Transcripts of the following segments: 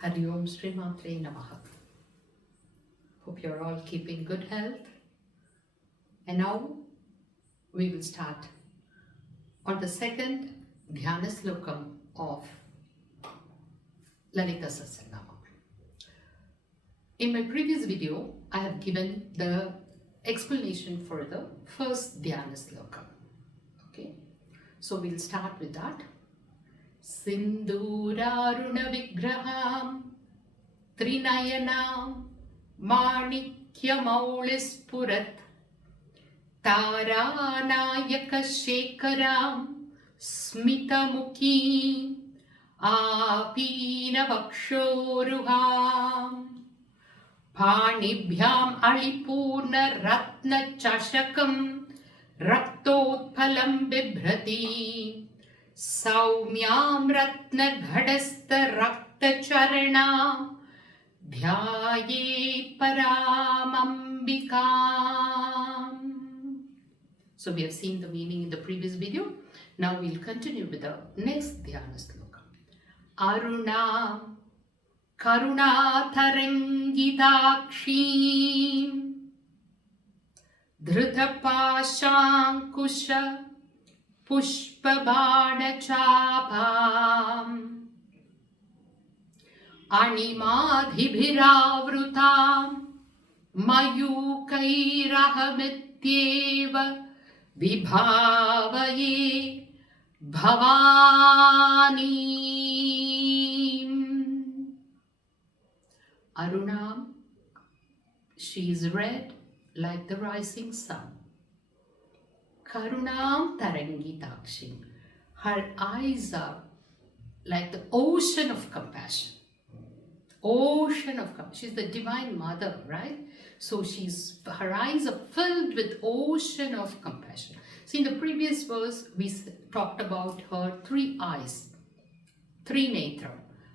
Hari Om Shri Matre Namaha. Hope you're all keeping good health. And now we will start on the second Dhyana Slokam of Lalitha Sahasranama. In my previous video, I have given the explanation for the first Dhyana Slokam. Okay, so we'll start with that. Sindhuraruna Vigraham Trinayanam Manikya-maulispurat Taranayaka Shekaram Smita-mukhi Apina-vakshoruham Panibhyam Alipurna Ratna Chashakam Raktotphalam Bibhrati Saumyam Ratna Ghadastha Rakta Charana Dhyaye Paramambikam. So we have seen the meaning in the previous video. Now we'll continue with the next Dhyana Sloka. Aruna Karuna Tarangitakshim Dhrutapashankusha Pushpabadachapam Animadhibhiravrutam Mayukairahamityeva Vibhavaye Bhavani. Arunam, she is red like the rising sun. Karunam Tarangitakshim, her eyes are like the ocean of compassion. Ocean of compassion. She's the divine mother, right? So her eyes are filled with ocean of compassion. See, in the previous verse, we talked about her three eyes, three netra.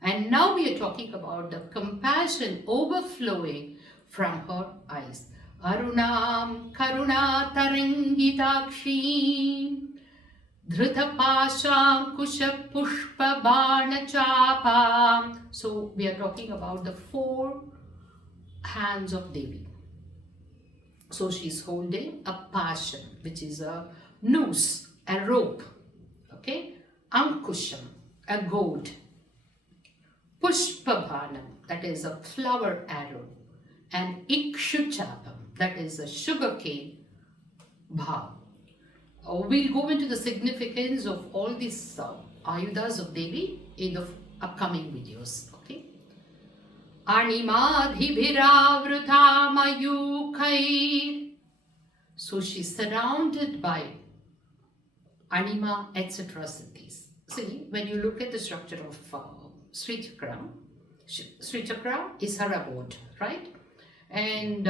And now we are talking about the compassion overflowing from her eyes. Arunam Karuna Tarangitakshim Dhrutapasham Kusha Pushpa Banachapam. So we are talking about the four hands of Devi. So she's holding a passion, which is a noose, a rope. Okay? Ankusham, a goad. Pushpabhanam, that is a flower arrow. And Ikshuchapam, that is a sugarcane bhav. We'll go into the significance of all these ayudas of Devi in the upcoming videos. Okay? Animadhibhiravruthamayukair. So she's surrounded by anima, etc. siddhis. See, when you look at the structure of Sri Chakra is her abode, right? And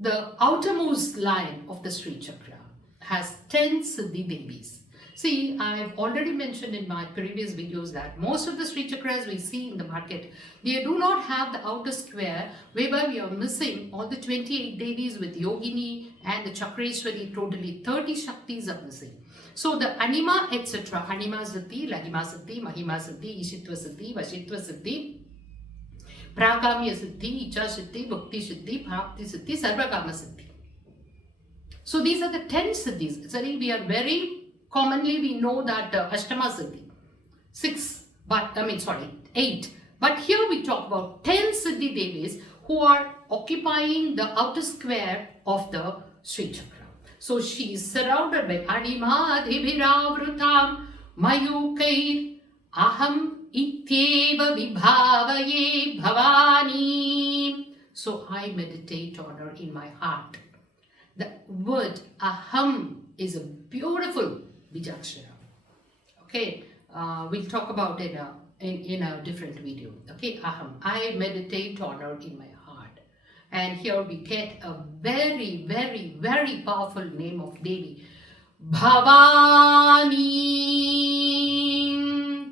the outermost line of the Sri Chakra has 10 Siddhi Devis. See, I've already mentioned in my previous videos that most of the Sri Chakras we see in the market, they do not have the outer square, whereby we are missing all the 28 Devis with Yogini and the Chakreshwari, totally 30 Shaktis are missing. So the anima, etc., anima siddhi, laghima siddhi, mahima siddhi, ishitva siddhi, vashitva siddhi, prakamya siddhi, icha siddhi, bhakti siddhi, bhakti siddhi, sarvakama siddhi. So these are the 10 siddhis. Sorry, we know that Ashtama siddhi, 8. But here we talk about 10 siddhi devis who are occupying the outer square of the Sri Chakra. So she is surrounded by Animadhibhiravrutam Mayukair Aham Ityeva Vibhavaye Bhavani. So I meditate on her in my heart. The word aham is a beautiful bijakshara. Okay, we'll talk about it in a different video. Okay, aham. I meditate on her in my heart. And here we get a very, very, very powerful name of Devi. Bhavani.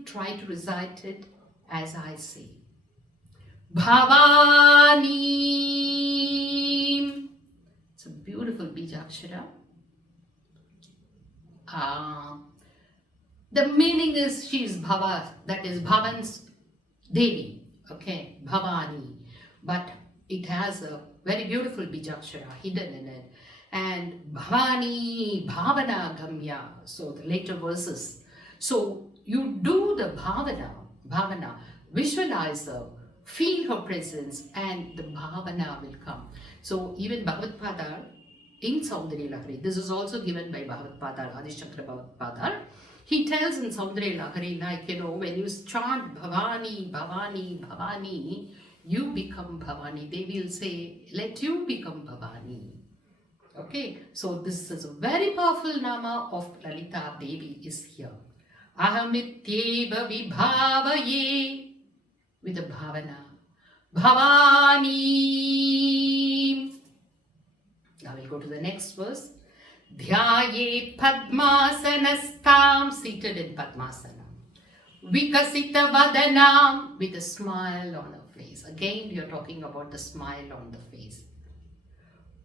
Try to recite it as I say. Bhavani. It's a beautiful bijakshara. The meaning is she is Bhava, that is Bhavan's Devi. okay, Bhavani, but it has a very beautiful bijakshara hidden in it. And Bhavani, Bhavana Gamya, so the later verses. So you do the Bhavana, visualize her, feel her presence, and the Bhavana will come. So even Bhagavad Padar in Saundarya Lahari, this is also given by Bhagavad Padar, Adishakra Bhagavad Padar. He tells in Saundarya Lahari, like, when you chant Bhavani, Bhavani, Bhavani, you become Bhavani. They will say, let you become Bhavani. Okay, so this is a very powerful nama of Lalita Devi is here. Ahamityeva vibhavaye with a bhavana. Bhavani. Now we'll go to the next verse. Dhyaye padmasanastam, seated in padmasana. Vikasita vadanam, with a smile on her face. Again, we are talking about the smile on the face.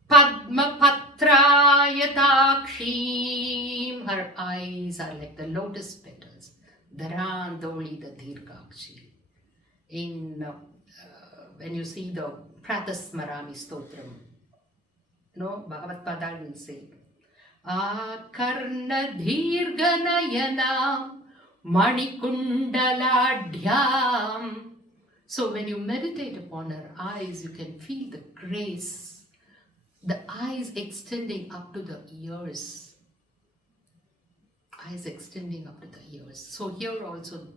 Padma patrayatakshim, her eyes are like the lotus petals. Dharandoli, the dirghakshi. In when you see the Pratasmarami Stotram, Bhagavad Padar will say, Akarna dhirganayanam manikundaladyam. So when you meditate upon her eyes, you can feel the grace. The eyes extending up to the ears. Eyes extending up to the ears. So here also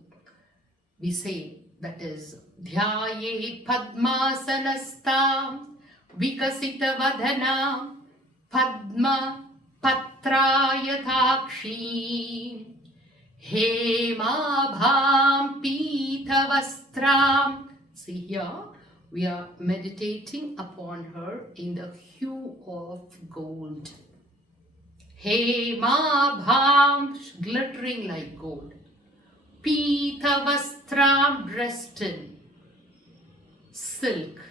we say, that is Dhyaye Padmasanastam Vikasita Vadhanam Padma Patrayatakshi Hema Bham Pita Vastram. See here, we are meditating upon her in the hue of gold. Hema Bham, glittering like gold. Pita Vastram, dressed in silk.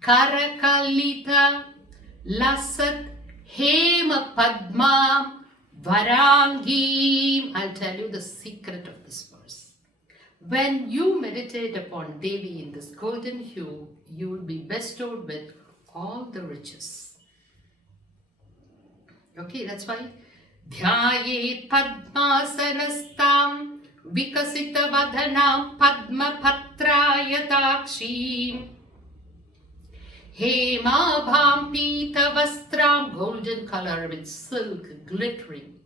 Karakalita Lasat Hema Padma Varangim. I'll tell you the secret of this verse. When you meditate upon Devi in this golden hue, you will be bestowed with all the riches. Okay, that's why Dhyaye Padmasanastam Vikasita Vadhanam Padma Patrayatakshim Hema Bham Pita Vastram, golden color with silk glittering.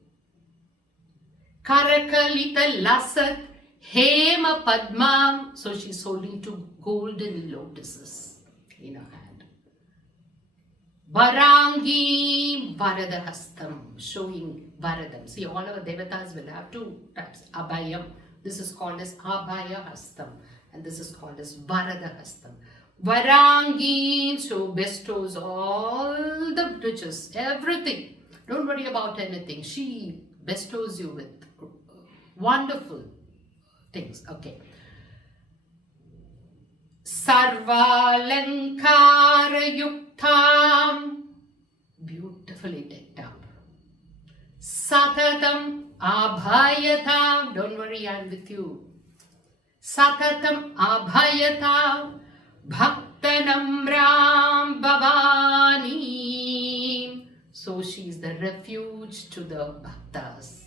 Karakalita Lasat Hema Padmam, so she's holding two golden lotuses in her hand. Varangi Varadahastam, showing Varadam. See, all our devatas will have two types. Abhayam, this is called as Abhaya Hastam, and this is called as Varadahastam. Varangi, so bestows all the riches, everything. Don't worry about anything. She bestows you with wonderful things. Okay. Sarvalankara Yuktam, beautifully decked up. Satatam Abhayatam, don't worry, I'm with you. Satatam Abhayatam Bhaktanamram Bhavani. So she is the refuge to the bhaktas.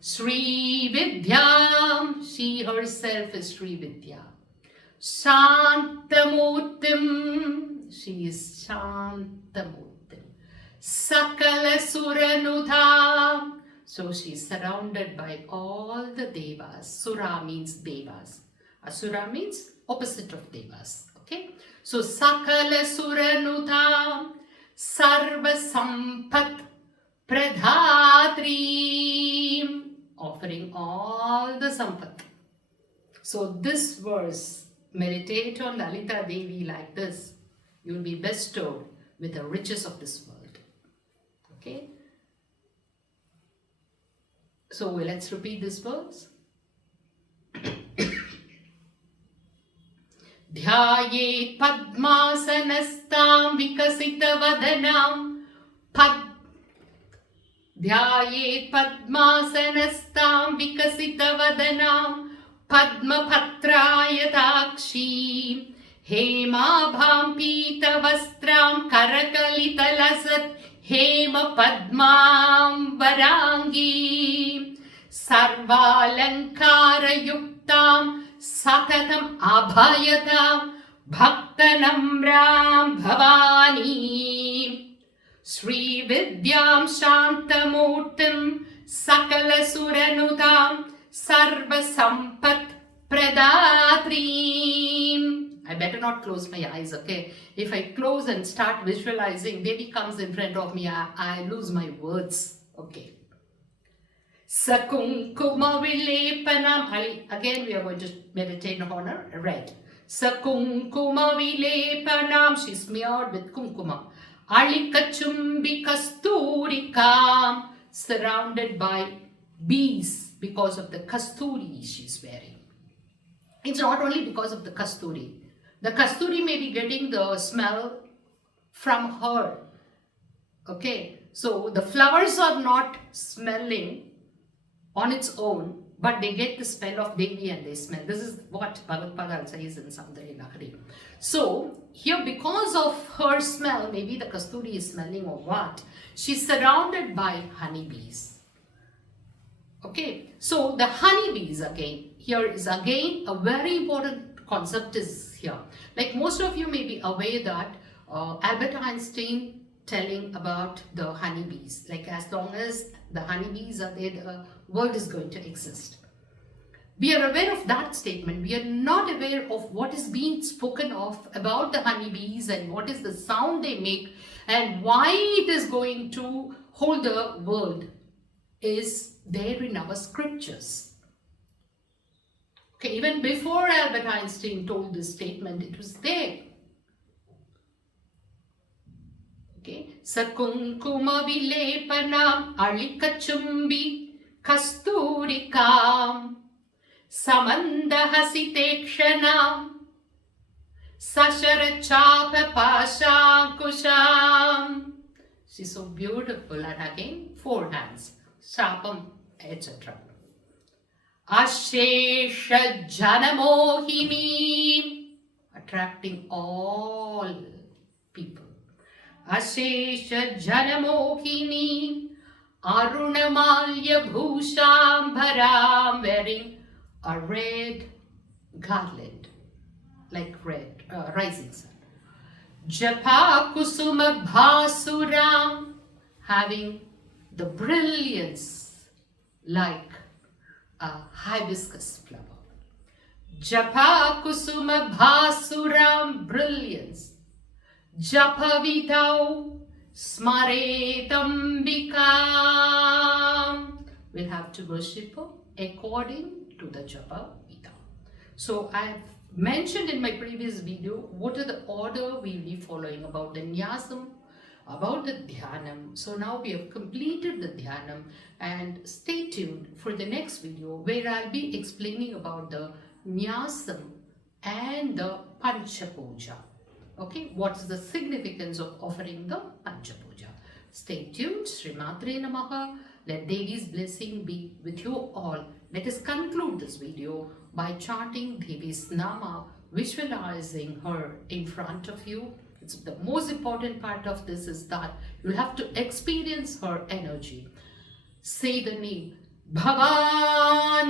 Sri Vidyam, she herself is Sri Vidya. Shantamurtim, she is Shantamurtim. Sakala Suranudham, so she is surrounded by all the devas. Sura means devas. Asura means opposite of devas. Okay, so Sakala Suranudham Sarva Sampat Pradhatrim, offering all the sampat. So this verse, meditate on Lalita Devi like this, you will be bestowed with the riches of this world. Okay? So let's repeat this verse. Dhyaye Padmasanastam Vikasita Vadanam Dhyaye Padmasanastam Vikasita Vadanam Padma Patra Sakshi Hema Pita Vastram Karakalitalaset Hema Padmam Varangi Sarvalankara Yuktam Satatam Abhayatam Bhaktanamram Bhavani Sri Vidyam Shantamurtim Sakala Suranutam Sarva Sampat Pradatrim. I better not close my eyes, okay? If I close and start visualizing, Devi comes in front of me, I lose my words, okay? Sakunkuma Vilepanam. Again, we are going to meditate on her. Red. Sakunkuma Vilepanam. She's smeared with kumkuma. Alikachumbi Kasturikam. Surrounded by bees because of the kasturi she's wearing. It's not only because of the kasturi. The kasturi may be getting the smell from her. Okay, so the flowers are not smelling on its own, but they get the smell of Devi and they smell. This is what Bhagavad says in Saundari Lahari. So here, because of her smell, maybe the kasturi is smelling or what, she's surrounded by honeybees. Okay, so the honeybees again, here is again a very important concept is here. Like most of you may be aware that Albert Einstein telling about the honeybees, like as long as the honeybees are there, the world is going to exist. We are aware of that statement. We are not aware of what is being spoken of about the honeybees and what is the sound they make and why it is going to hold the world is there in our scriptures. Okay, even before Albert Einstein told this statement, it was there. Okay, Sakunkuma Vilepanam Alikachumbi Kasturikam Samandahasitekshanam Sasharachapa Pashankusham. She's so beautiful, and again 4 hands, Shapam, etc. Ashesha Janamohini, attracting all people. Ashesha Janamohini, Arunamalya Bhushambaram, wearing a red garland, like red, rising sun. Japa Kusuma Bhasuram, having the brilliance like a hibiscus flower. Japa Kusuma Bhasuram, brilliance. Japa Vidau Smaretambikam. We'll have to worship her according to the Japa Vidau. So I have mentioned in my previous video what are the order we will be following about the Nyasam, about the Dhyanam. So now we have completed the Dhyanam, and stay tuned for the next video where I'll be explaining about the Nyasam and the Pancha Puja. Okay, what is the significance of offering the Pancha Puja? Stay tuned. Srimatre Namaha. Let Devi's blessing be with you all. Let us conclude this video by chanting Devi's Nama, visualizing her in front of you. It's the most important part of this is that you have to experience her energy. Say the name Bhavani.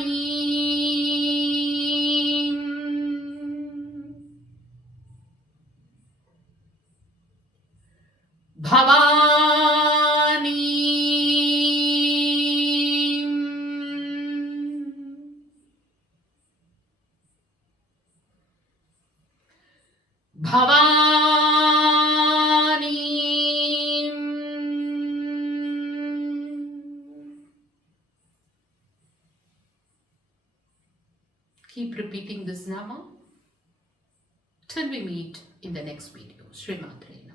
Bhavani. Bhavani. Keep repeating this Nama till we meet in the next video. Srimatre.